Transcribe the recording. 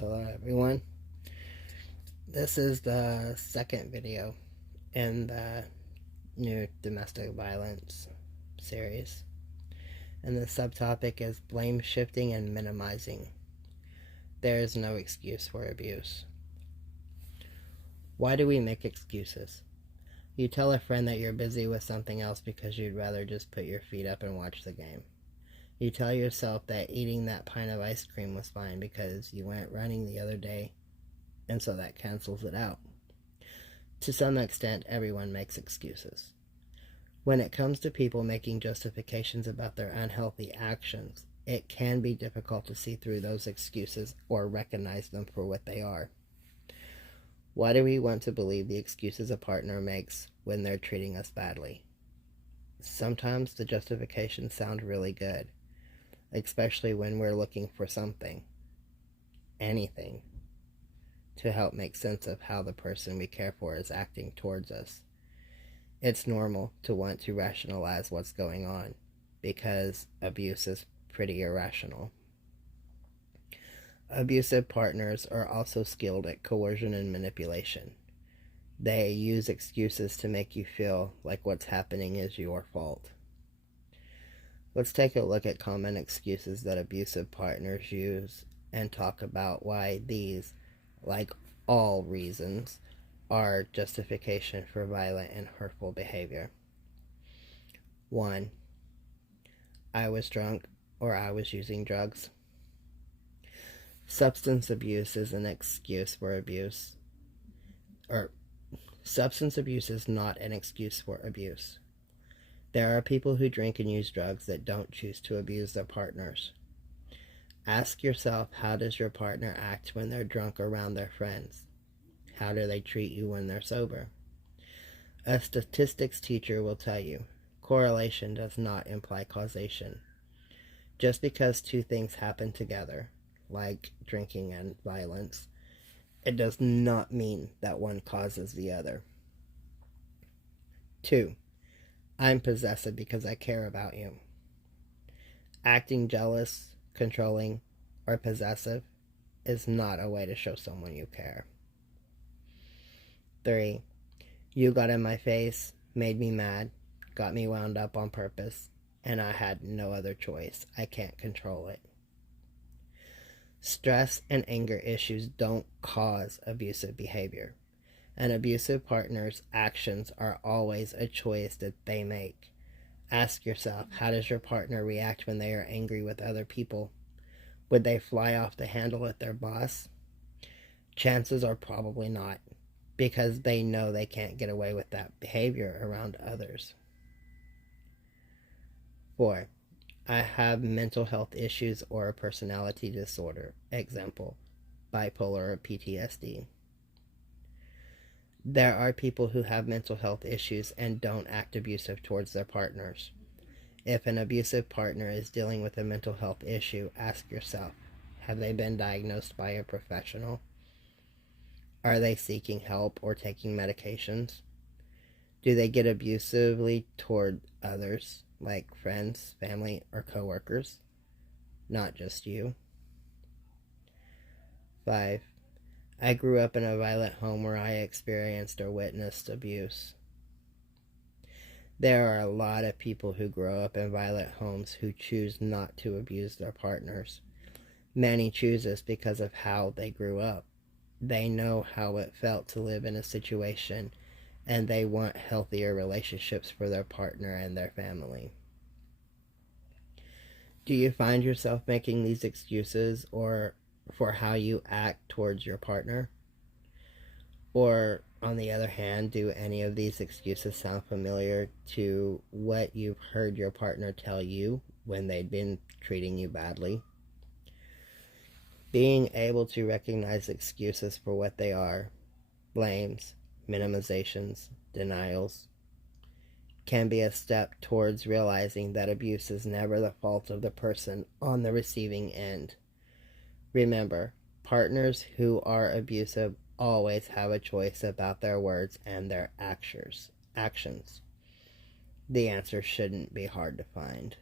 Hello everyone. This is the second video in the new domestic violence series. And the subtopic is blame shifting and minimizing. There is no excuse for abuse. Why do we make excuses? You tell a friend that you're busy with something else because you'd rather just put your feet up and watch the game. You tell yourself that eating that pint of ice cream was fine because you went running the other day, and so that cancels it out. To some extent, everyone makes excuses. When it comes to people making justifications about their unhealthy actions, it can be difficult to see through those excuses or recognize them for what they are. Why do we want to believe the excuses a partner makes when they're treating us badly? Sometimes the justifications sound really good, especially when we're looking for something, anything, to help make sense of how the person we care for is acting towards us. It's normal to want to rationalize what's going on because abuse is pretty irrational. Abusive partners are also skilled at coercion and manipulation. They use excuses to make you feel like what's happening is your fault. Let's take a look at common excuses that abusive partners use and talk about why these, like all reasons, are justification for violent and hurtful behavior. 1. I was drunk or I was using drugs. Substance abuse is an excuse for abuse. Substance abuse is not an excuse for abuse. There are people who drink and use drugs that don't choose to abuse their partners. Ask yourself, how does your partner act when they're drunk around their friends? How do they treat you when they're sober? A statistics teacher will tell you, correlation does not imply causation. Just because two things happen together, like drinking and violence, it does not mean that one causes the other. 2. I'm possessive because I care about you. Acting jealous, controlling, or possessive is not a way to show someone you care. 3. You got in my face, made me mad, got me wound up on purpose, and I had no other choice. I can't control it. Stress and anger issues don't cause abusive behavior. An abusive partner's actions are always a choice that they make. Ask yourself, how does your partner react when they are angry with other people? Would they fly off the handle at their boss? Chances are probably not, because they know they can't get away with that behavior around others. 4. I have mental health issues or a personality disorder. Example, bipolar or PTSD. There are people who have mental health issues and don't act abusive towards their partners. If an abusive partner is dealing with a mental health issue, ask yourself, have they been diagnosed by a professional? Are they seeking help or taking medications? Do they get abusively toward others, like friends, family, or coworkers? Not just you. 5. I grew up in a violent home where I experienced or witnessed abuse. There are a lot of people who grow up in violent homes who choose not to abuse their partners. Many choose this because of how they grew up. They know how it felt to live in a situation, and they want healthier relationships for their partner and their family. Do you find yourself making these excuses or for how you act towards your partner? Or, on the other hand, do any of these excuses sound familiar to what you've heard your partner tell you when they've been treating you badly? Being able to recognize excuses for what they are, blames, minimizations, denials, can be a step towards realizing that abuse is never the fault of the person on the receiving end. Remember, partners who are abusive always have a choice about their words and their actions. The answer shouldn't be hard to find.